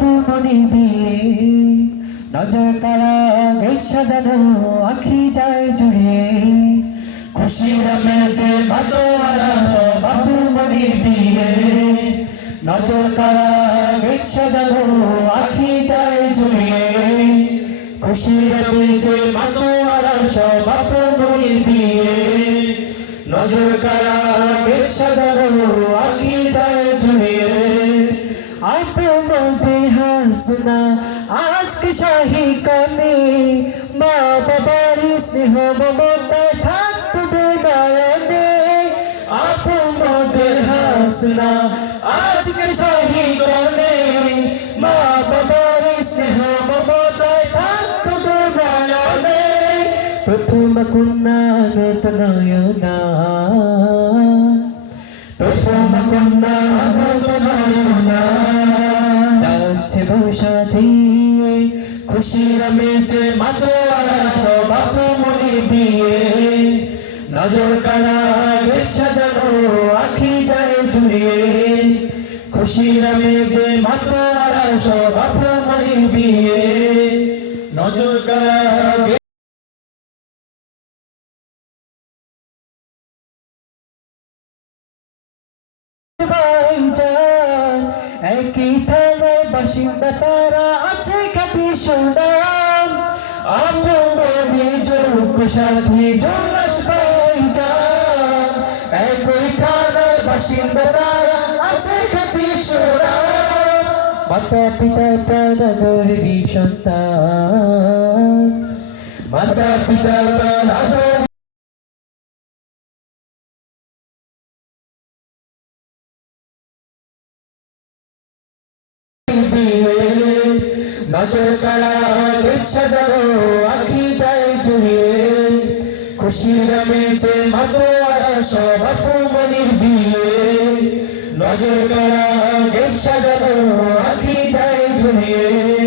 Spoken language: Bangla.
বাপু নজর তারা গেট সাজানো, আখি যায় জুড়িয়ে খুশি রমেছে মাতোয়ারা সব বাপু মনি বিয়ে নজর কারা গেট সাজানো, আখি যায় জুড়িয়ে খুশি রমেছে মাতোয়ারা সব বাপু মনি বিয়ে নজর কারা হাসনা আজকে শাহী কানে মা বাবার স্নেহ মমতায় থাকতো নয়নে। আপনাদের হাসনা। আজকে শাহী কানে মা বাবার স্নেহ মমতায় থাকতো নয়নে। প্রথম কন্যা নয়না। প্রথম কন্যা খুশি রমেছে মাতোয়ারা সব আপু মনি বিয়ে। নজর কানা বেশ সাজানো, আখি যায় জুড়িয়ে। খুশি রমেছে মাতোয়ারা সব আপু মনি বিয়ে। নজর কানা একই থানায় বাসিন্দা তারা। সুনাম আপনি যোগ্য সাথী জোনাস ভাইজান একই থানার বাসিন্দা তারা আছে খাতি সুনাম মাতা পিতা তারা দৌড়ি সন্তান। মাতা পিতা তারা নজর কালা রিক্সা যাব আখি যায় জুড়িয়ে। খুশি রমেছে মাতোয়ারা, সব মনির বিয়ে নজর কালা রিক্সা যাব আখি যায় জুড়িয়ে।